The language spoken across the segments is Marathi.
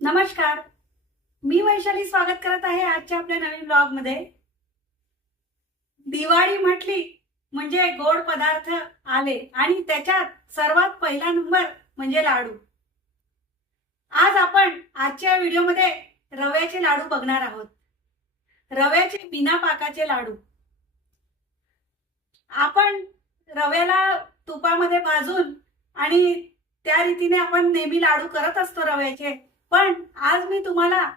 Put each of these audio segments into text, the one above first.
नमस्कार. मी वैशाली स्वागत करत आहे आजच्या आपल्या नवीन ब्लॉगमध्ये. दिवाळी म्हटली म्हणजे गोड पदार्थ आले आणि त्याच्यात सर्वात पहिला नंबर म्हणजे लाडू. आज आपण आजच्या व्हिडिओमध्ये रव्याचे लाडू बघणार आहोत. रव्याचे बिना पाकाचे लाडू. आपण रव्याला तुपामध्ये भाजून आणि त्या रीतीने आपण नेहमी लाडू करत असतो रव्याचे. पण आज मी तुम्हाला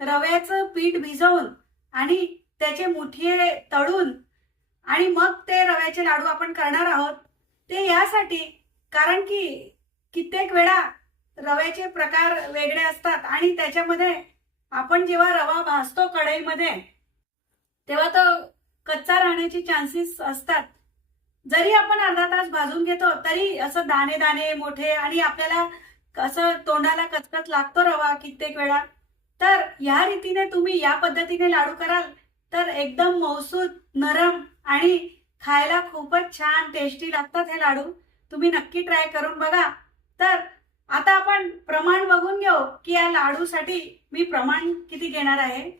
रव्याचं पीठ भिजवून आणि त्याचे मुठिये तळून आणि मग ते रव्याचे लाडू आपण करणार आहोत ते यासाठी कारण की कित्येक वेळा रव्याचे प्रकार वेगळे असतात आणि त्याच्यामध्ये आपण जेव्हा रवा भाजतो कढईमध्ये तेव्हा तो कच्चा राहण्याचे चान्सेस असतात. जरी आपण अर्धा तास भाजून घेतो तरी असं दाणे दाणे मोठे आणि आपल्याला असं तोंडाला कचकच लागतो रवा कित्येक वेळा. तर ह्या रीतीने तुम्ही या पद्धतीने लाडू कराल तर एकदम मौसूद नरम आणि खायला खूपच छान टेस्टी लागतात हे लाडू. तुम्ही नक्की ट्राय करून बघा. तर आता आपण प्रमाण बघून घेऊ की या लाडूसाठी मी प्रमाण किती घेणार आहे.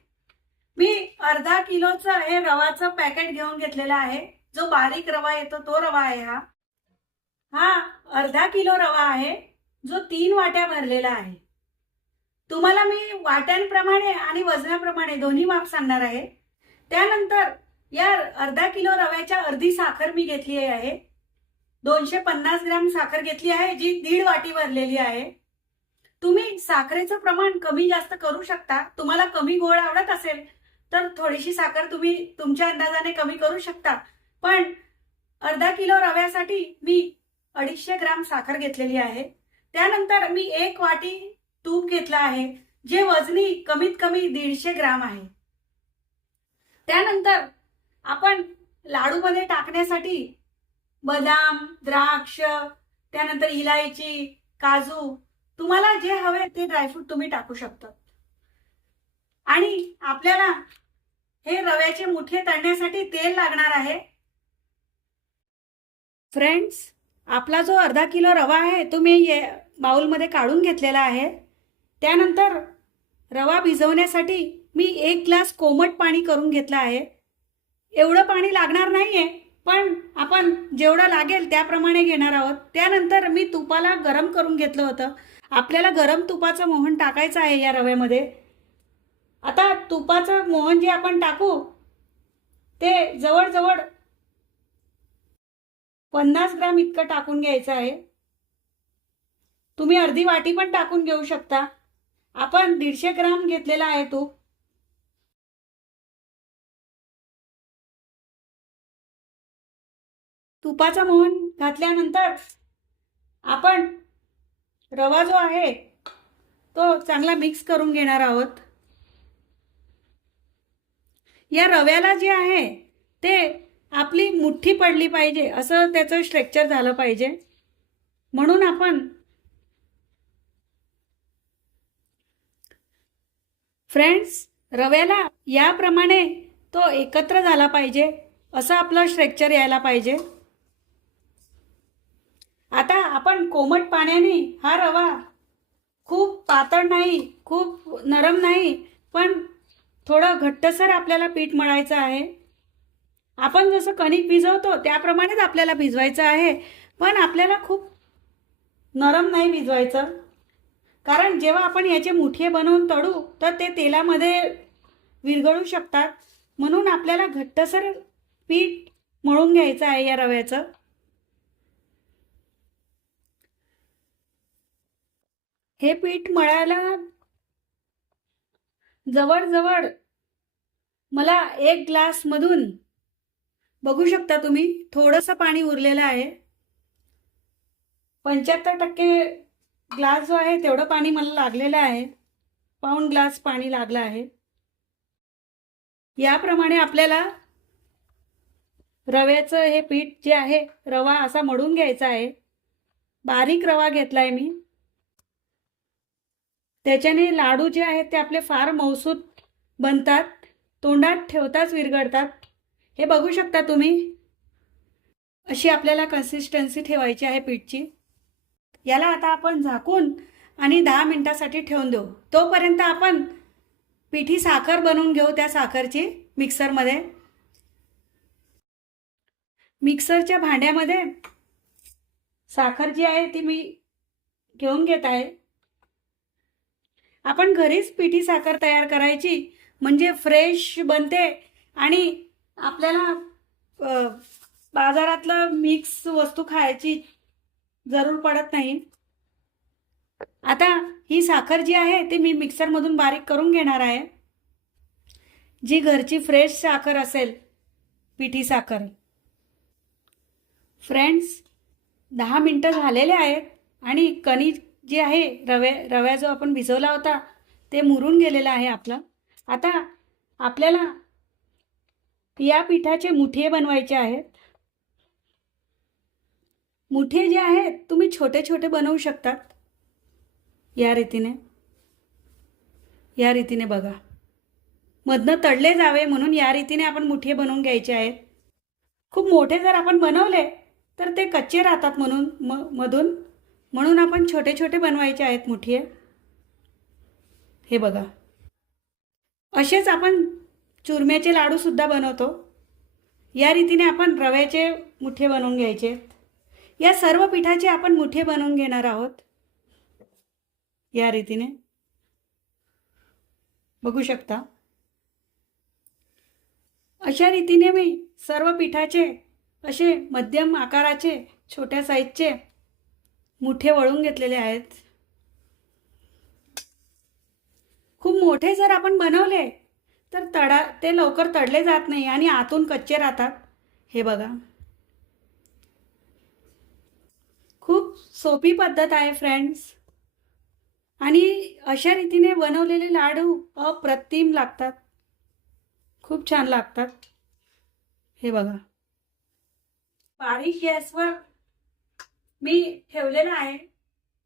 मी अर्धा किलोचं हे रवाचं पॅकेट घेऊन घेतलेलं आहे. जो बारीक रवा येतो तो रवा आहे हा. हा अर्धा किलो रवा आहे. जो तीन वाट्या भरलेला आहे. तुम्हाला मी वाट्यांप्रमाणे आणि वजनाप्रमाणे दोन्ही माप सांगणार आहे. त्यानंतर या अर्धा किलो रव्याच्या अर्धी साखर मी घेतली आहे. दोनशे पन्नास ग्राम साखर घेतली आहे जी दीड वाटी भरलेली आहे. तुम्ही साखरेचं प्रमाण कमी जास्त करू शकता. तुम्हाला कमी गोड आवडत असेल तर थोडीशी साखर तुम्ही तुमच्या अंदाजाने कमी करू शकता. पण अर्धा किलो रव्यासाठी मी अडीचशे ग्राम साखर घेतलेली आहे. त्यानंतर मी एक वाटी तूप घेतलं आहे जे वजनी कमीत कमी दीडशे ग्राम आहे. त्यानंतर आपण लाडूमध्ये टाकण्यासाठी बदाम द्राक्ष त्यानंतर इलायची काजू तुम्हाला जे हवे ते ड्रायफ्रूट तुम्ही टाकू शकता. आणि आपल्याला हे रव्याचे मुठे तळण्यासाठी तेल लागणार आहे. फ्रेंड्स आपला जो अर्धा किलो रवा आहे तुम्ही मी बाउलमध्ये काढून घेतलेला आहे. त्यानंतर रवा भिजवण्यासाठी मी एक ग्लास कोमट पाणी करून घेतलं आहे. एवढं पाणी लागणार नाही आहे पण आपण जेवढं लागेल त्याप्रमाणे घेणार आहोत. त्यानंतर मी तुपाला गरम करून घेतलं होतं. आपल्याला गरम तुपाचं मोहन टाकायचं आहे या रव्यामध्ये. आता तुपाचं मोहन जे आपण टाकू ते जवळजवळ पन्नास ग्राम इतकं टाकून घ्यायचं आहे. तुम्ही अर्धी वाटी पण टाकून घेऊ शकता. आपण दीडशे ग्राम घेतलेला आहे तूप तुपाचा मोहन घातल्यानंतर आपण रवा जो आहे तो चांगला मिक्स करून घेणार आहोत. या रव्याला जे आहे ते आपली मुठ्ठी पडली पाहिजे. असं त्याचं स्ट्रक्चर झालं पाहिजे. म्हणून आपण फ्रेंड्स रव्याला याप्रमाणे तो एकत्र झाला पाहिजे असं आपलं स्ट्रेक्चर यायला पाहिजे. आता आपण कोमट पाण्याने हा रवा खूप पातळ नाही खूप नरम नाही पण थोडं घट्टसर आपल्याला पीठ मळायचं आहे. आपण जसं कणिक भिजवतो त्याप्रमाणेच आपल्याला भिजवायचं आहे पण आपल्याला खूप नरम नाही भिजवायचं. कारण जेव्हा आपण याचे मुठे बनवून तळू तर ते तेलामध्ये विरघळू शकतात. म्हणून आपल्याला घट्टसर पीठ मळून घ्यायचं आहे या रव्याचं. हे पीठ मळायला जवळजवळ मला एक ग्लासमधून बघू शकता तुम्ही थोडंसं पाणी उरलेलं आहे. पंच्याहत्तर टक्के ग्लास जो आहे तेवढं पाणी मला लागलेलं आहे. पाऊण ग्लास पाणी लागलं आहे. याप्रमाणे आपल्याला रव्याचं हे पीठ जे आहे रवा असा मडून घ्यायचा आहे. बारीक रवा घेतला आहे मी. त्याच्याने लाडू जे आहेत ते आपले फार मौसूद बनतात. तोंडात ठेवताच विरघळतात. हे बघू शकता तुम्ही. अशी आपल्याला कन्सिस्टन्सी ठेवायची आहे पीठची. याला आता आपण झाकून आणि दहा मिनटासाठी ठेवून देऊ. तोपर्यंत आपण पिठी साखर बनवून घेऊ त्या साखरची मिक्सरमध्ये. मिक्सरच्या भांड्यामध्ये साखर जी आहे ती मी घेऊन घेत आहे. आपण घरीच पिठी साखर तयार करायची म्हणजे फ्रेश बनते आणि आपल्याला बाजारातलं मिक्स वस्तू खायची जरूर पडत नाही. आता ही साखर जी आहे ती मी मिक्सरमधून बारीक करून घेणार आहे. जी घरची फ्रेश साखर असेल पिठी साखर. फ्रेंड्स दहा मिनटं झालेले आहेत आणि कणी जे आहे रवे रव्या जो आपण भिजवला होता ते मुरून गेलेलं आहे आपलं. आता आपल्याला या पिठाचे मुठे बनवायचे आहेत. मुठे जे आहेत तुम्ही छोटे छोटे बनवू शकतात या रीतीने. या रीतीने बघा. मधनं तडले जावे म्हणून या रीतीने आपण मुठे बनवून घ्यायचे आहेत. खूप मोठे जर आपण बनवले तर ते कच्चे राहतात म्हणून म मधून. म्हणून आपण छोटे छोटे बनवायचे आहेत मुठी. हे बघा. असेच आपण चुरम्याचे लाडूसुद्धा बनवतो. या रीतीने आपण रव्याचे मुठे बनवून घ्यायचे. या सर्व पिठाचे आपण मुठे बनवून घेणार आहोत. या रीतीने. बघू शकता. अशा रीतीने मी सर्व पिठाचे असे मध्यम आकाराचे छोट्या साईजचे मुठे वळून घेतलेले आहेत. खूप मोठे जर आपण बनवले तर तडा ते लवकर तडले जात नाही आणि आतून कच्चे राहतात. हे बघा खूप सोपी पद्धत आहे फ्रेंड्स आणि अशा रीतीने बनवलेले लाडू अप्रतिम लागतात. खूप छान लागतात. हे बघा. बारीक गॅसवर मी ठेवलेलं आहे.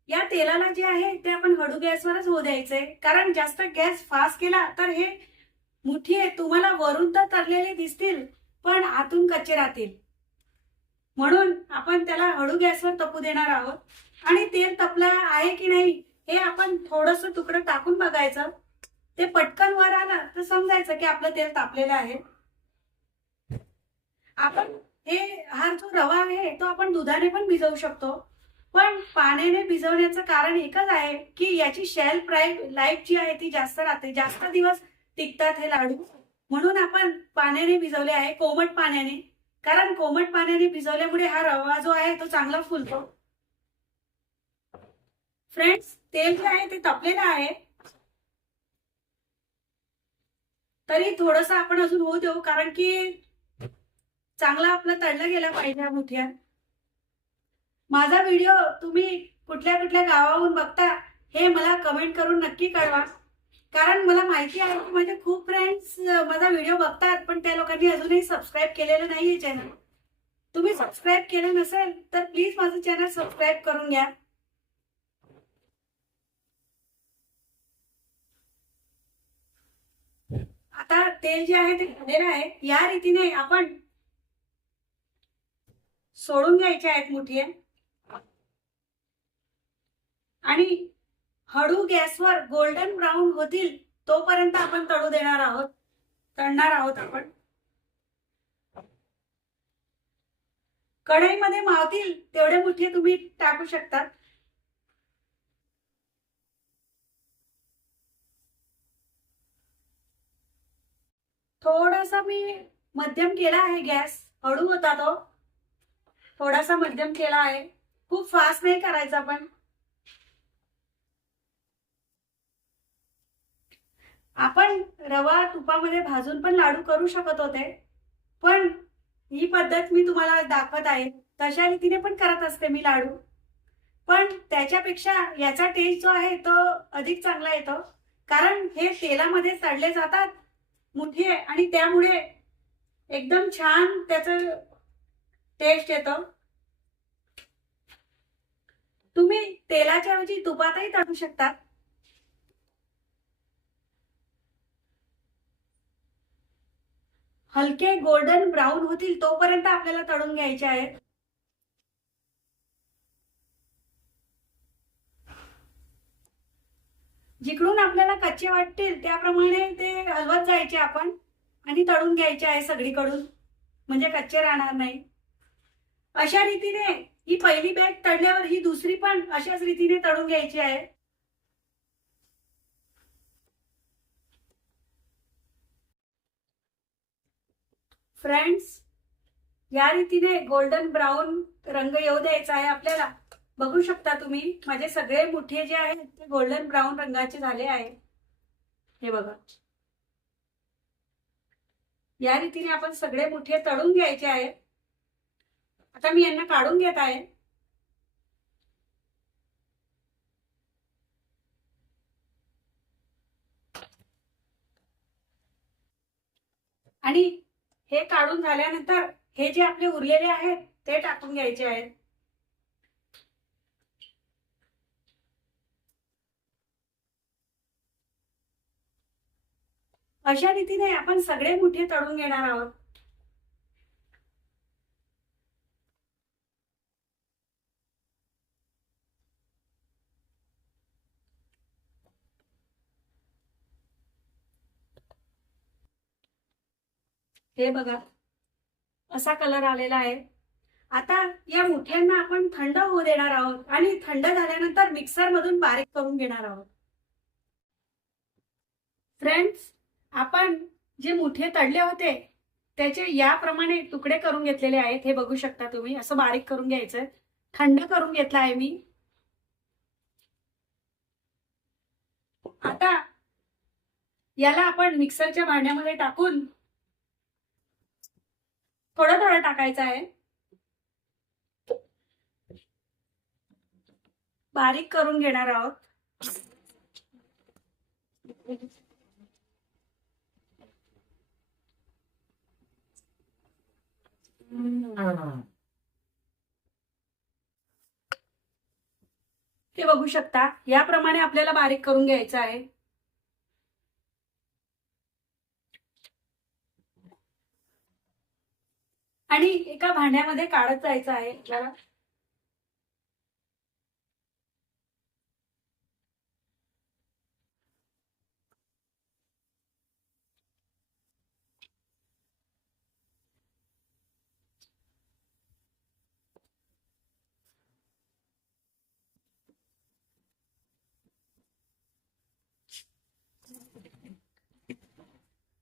या तेलाला जे आहे ते आपण हळू गॅसवरच होऊ द्यायचंय. कारण जास्त गॅस फास्ट केला तर हे मुठी आहे तुम्हाला वरून तर तरलेले दिसतील पण आतून कच्चे राहतील. म्हणून आपण त्याला हळू गॅसवर तपू देणार आहोत. आणि तेल तपला आहे की नाही हे आपण थोडस तुकडं टाकून बघायचं. ते पटकन वर आलं तर समजायचं की आपलं तेल तापलेलं आहे. आपण हे हा जो रवा आहे तो आपण दुधाने पण भिजवू शकतो. पण पाण्याने भिजवण्याचं कारण एकच आहे की याची शेल्फ लाईफ जी आहे ती जास्त राहते. जास्त दिवस टिकतात हे लाडू. म्हणून आपण पाण्याने भिजवले आहे कोमट पाण्याने. कारण कोमट पाण्याने भिजवल्यामुळे हा रवा जो आहे तो चांगला फुलतो. फ्रेंड्स तेल जे आहे ते तपलेलं आहे. तरी थोडस आपण अजून होऊ देऊ कारण की चांगला आपलं तळला गेला पाहिजे हा मुठ्या. माझा व्हिडिओ तुम्ही कुठल्या कुठल्या गावाहून बघता हे मला कमेंट करून नक्की कळवा. कारण मला माहिती आहे की माझे खूप फ्रेंड्स माझा व्हिडिओ बघतात पण त्या लोकांनी अजूनही सबस्क्राईब केलेलं नाहीये चॅनल तुम्ही सबस्क्राईब केलं नसेल तर प्लीज माझं चॅनल सबस्क्राईब करून घ्या. आता तेल जे आहे ते झालेलं आहे. या रीतीने आपण सोडून घ्यायचे आहेत मुठी आणि हळू गॅसवर गोल्डन ब्राऊन होतील तोपर्यंत आपण तळू देणार आहोत. तळणार आहोत आपण. कढईमध्ये मावतील तेवढे मुठे तुम्ही टाकू शकतात. थोडासा मी मध्यम केला आहे गॅस. हळू होता तो. थोडासा मध्यम केला आहे. खूप फास्ट नाही करायचा पण. आपण रवा तुपामध्ये भाजून पण लाडू करू शकत होते. पण ही पद्धत मी तुम्हाला दाखवत आहे. तशा रीतीने पण करत असते मी लाडू. पण त्याच्यापेक्षा याचा टेस्ट जो आहे तो अधिक चांगला येतो. कारण हे तेलामध्ये चढले जातात मुठे आणि त्यामुळे एकदम छान त्याचं टेस्ट येतं. तुम्ही तेलाच्या ऐवजी तुपातही तळू शकता. हलके गोल्डन ब्राऊन होतील तोपर्यंत आपल्याला तळून घ्यायचे आहेत. जिकडून आपल्याला कच्चे वाटतील त्याप्रमाणे ते हलवत जायचे आपण आणि तळून घ्यायचे आहे सगळीकडून. म्हणजे कच्चे राहणार नाही. अशा रीतीने ही पहिली बॅग तळल्यावर ही दुसरी पण अशाच रीतीने तळून घ्यायची आहे. फ्रेंड्स या रीतीने गोल्डन ब्राऊन रंग येऊ द्यायचा आहे आपल्याला. बघू शकता तुम्ही माझे सगळे मुठे जे आहेत ते गोल्डन ब्राऊन रंगाचे झाले आहे. हे बघा. या रीतीने आपण सगळे मुठे तळून घ्यायचे आहे. आता मी यांना काढून घेत आहे. आणि हे काढून झाल्यानंतर हे जे आपले उरलेले आहेत ते टाकून घ्यायचे आहेत. अशा रीतीने आपण सगळे मुठे तळून घेणार आहोत. हे बघा. असा कलर आलेला आहे. आता या मुठ्यांना आपण थंड होऊ देणार आहोत आणि थंड झाल्यानंतर मिक्सर मधून बारीक करून घेणार आहोत. फ्रेंड्स आपण जे मुठे तळले होते त्याचे याप्रमाणे तुकडे करून घेतलेले आहेत. हे बघू शकता तुम्ही. असं बारीक करून घ्यायचं थंड करून घेतला आहे मी. आता याला आपण मिक्सरच्या भांड्यामध्ये टाकून थोडं थोडं टाकायचं आहे. बारीक करून घेणार आहोत. ते बघू शकता याप्रमाणे आपल्याला बारीक करून घ्यायचं आहे. आणि एका भांड्यामध्ये काढत जायचं आहे.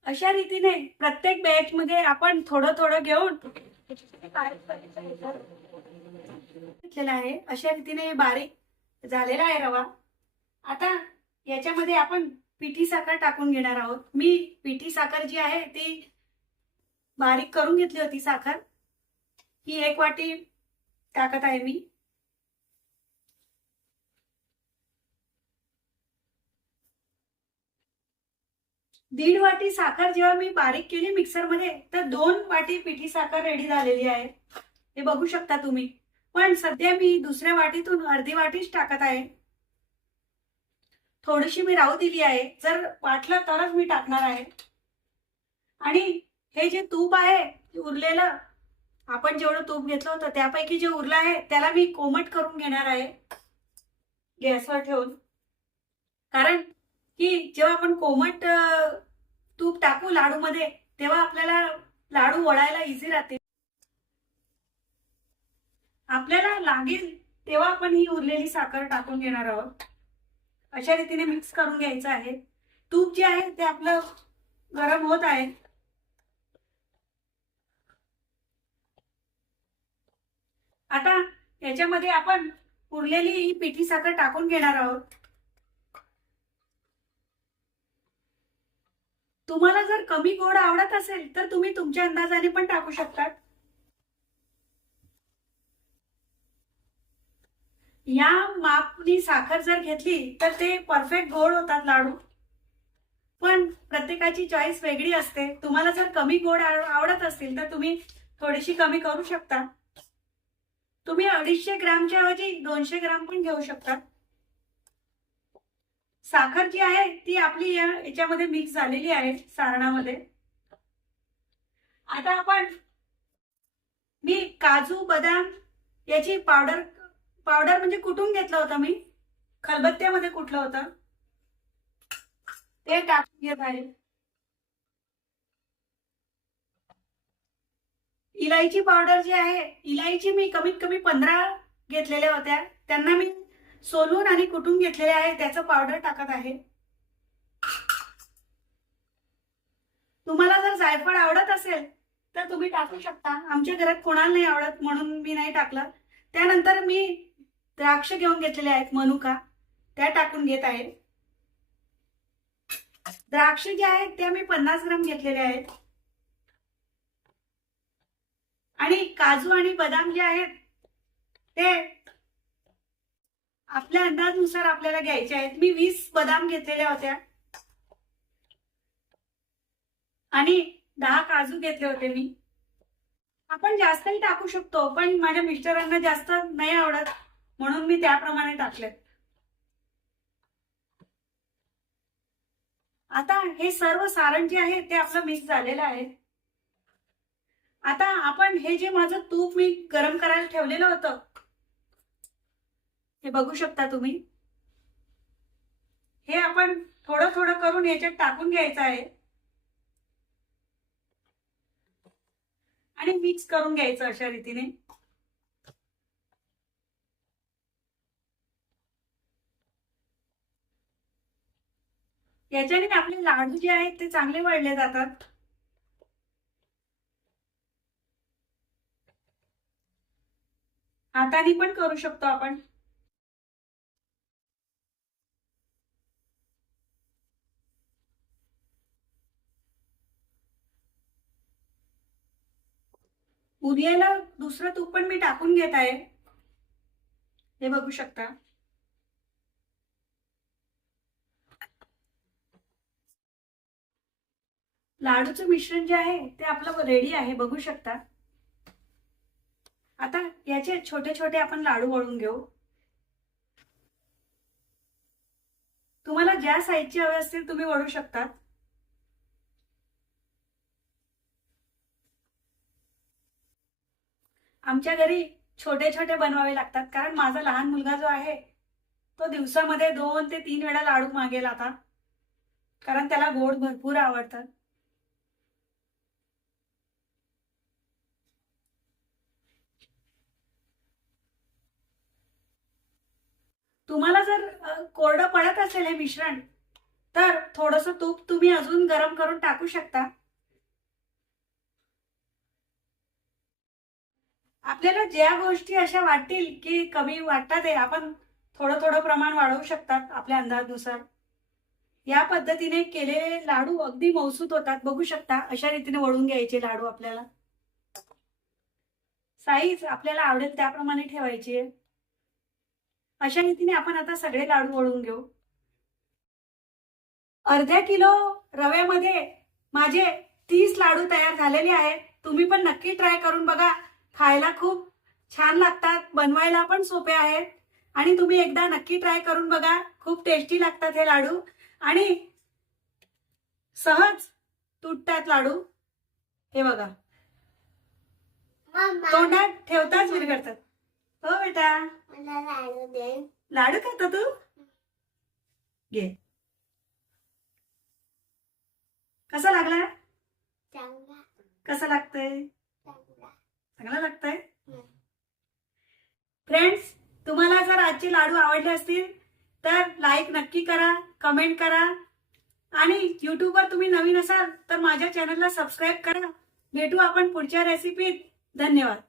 अशा रीतीने प्रत्येक बॅच मध्ये आपण थोडं थोडं घेऊन घेतलेलं आहे. अशा रीतीने हे बारीक झालेला आहे रवा. आता याच्यामध्ये आपण पिठी साखर टाकून घेणार आहोत. मी पिठी साखर जी आहे ती बारीक करून घेतली होती साखर. ही एक वाटी टाकत आहे मी. दीड वाटी साखर जेव्हा मी बारीक केली मिक्सरमध्ये तर दोन वाटी पिठी साखर रेडी झालेली आहे. हे बघू शकता तुम्ही. पण सध्या मी दुसऱ्या वाटीतून अर्धी वाटीच टाकत आहे. थोडीशी मी राहू दिली आहे. जर वाटलं तरच मी टाकणार आहे. आणि हे जे तूप आहे उरलेलं आपण जेवढं तूप घेतलं होतं त्यापैकी जे उरलं आहे त्याला मी कोमट करून घेणार आहे. गॅसवर ठेवून. कारण की जेव्हा आपण कोमट तूप टाकू लाडू मध्ये तेव्हा आपल्याला लाडू वळायला इझी राहते. आपल्याला लागेल तेव्हा आपण ही उरलेली साखर टाकून घेणार आहोत. अशा रीतीने मिक्स करून घ्यायचं आहे. तूप जे आहे ते आपलं गरम होत आहे. आता याच्यामध्ये आपण उरलेली ही पिठी साखर टाकून घेणार आहोत. तुम्हाला जर कमी गोड आवडत असेल तर तुम्ही तुमच्या अंदाजाने पण टाकू शकतात. या मापनी साखर जर घेतली तर ते परफेक्ट गोड होतात लाडू. पण प्रत्येकाची चॉईस वेगळी असते. तुम्हाला जर कमी गोड आवडत असतील तर तुम्ही थोडीशी कमी करू शकता. तुम्ही अडीचशे ग्रामच्या ऐवजी दोनशे ग्राम पण घेऊ शकता. साखर जी आहे ती आपली या याच्यामध्ये मिक्स झालेली आहे सारणामध्ये. आता आपण मी काजू बदाम याची पावडर पावडर म्हणजे कुठून घेतलं होतं मी? खलबत्त्यामध्ये कुठलं होतं? ते टाकून घेत आहे इलायची पावडर जी आहे इलायची मी कमीत कमी पंधरा घेतलेल्या होत्या. त्यांना मी सोलून आणि कुटून घेतलेले आहे त्याचं पावडर टाकत आहे. तुम्हाला जर जायफळ आवडत असेल तर तुम्ही टाकू शकता. आमच्या घरात कोणाला नाही आवडत म्हणून मी नाही टाकलं. त्यानंतर मी द्राक्ष घेऊन घेतलेले आहेत मनुका. त्या टाकून घेत आहे. द्राक्ष जे आहेत त्या मी पन्नास ग्राम घेतलेले आहेत. आणि काजू आणि बदाम जे आहेत ते आपल्या अंदाजनुसार आपल्याला घ्यायचे आहेत. मी वीस बदाम घेतलेल्या होत्या. आणि दहा काजू घेतले होते मी. आपण जास्तही टाकू शकतो पण माझ्या मिस्टरांना जास्त नाही आवडत. म्हणून मी त्याप्रमाणे टाकले आता हे सर्व सारण जे आहे ते आपलं मिक्स झालेलं आहे. आता आपण हे जे माझं तूप मी गरम करायला ठेवलेलं होतं हे बघू शकता तुम्ही. हे आपण थोडं थोडं करून याच्यात टाकून घ्यायचं आहे. आणि मिक्स करून घ्यायचं अशा रीतीने. याच्याने आपले लाडू जे आहेत ते चांगले वळले जातात. हाताने पण करू शकतो आपण. उरलेला दुसरं तूप पण मी टाकून घेत आहे. हे बघू शकता. लाडूचं मिश्रण जे आहे ते आपलं रेडी आहे बघू शकता. आता याचे छोटे छोटे आपण लाडू वळून घेऊ. तुम्हाला ज्या साईजचे हवे असतील तुम्ही वळू शकतात. आमच्या घरी छोटे छोटे बनवावे लागतात कारण माझा लहान मुलगा जो आहे तो दिवसामध्ये दोन ते तीन वेळा लाडू मागेल आता कारण त्याला गोड भरपूर आवडतात. तुम्हाला जर कोरडं पडत असेल हे मिश्रण तर थोडस तूप तुम्ही अजून गरम करून टाकू शकता. आपल्याला ज्या गोष्टी अशा वाटतील की कमी वाटतात आहे आपण थोडं थोडं प्रमाण वाढवू शकतात आपल्या अंदाजनुसार. या पद्धतीने केलेले लाडू अगदी मौसूत होतात. बघू शकता अशा रीतीने वळून घ्यायचे लाडू आपल्याला. साईज आपल्याला आवडेल त्याप्रमाणे ठेवायची. आहे अशा रीतीने आपण आता सगळे लाडू वळून घेऊ. अर्ध्या किलो रव्यामध्ये माझे तीस लाडू तयार झालेले आहेत. तुम्ही पण नक्की ट्राय करून बघा. खायला खूप छान लागतात बनवायला पण सोपे आहेत. आणि तुम्ही एकदा नक्की ट्राय करून बघा खूप टेस्टी लागतात हे लाडू. आणि सहज तुटतात लाडू. हे बघा. तोंडात ठेवताच विरघडतात हो बेटा. लाडू दे. लाडू खाता तू? घे. कसा लागला? कसा लागतंय? चांगला लागतंय? हं. फ्रेंड्स तुम्हाला जर आजचे लाडू आवडले असतील तर लाईक नक्की करा कमेंट करा. आणि युट्यूबवर तुम्ही नवीन असाल तर माझ्या चॅनलला सबस्क्राईब करा. भेटू आपण पुढच्या रेसिपीत धन्यवाद.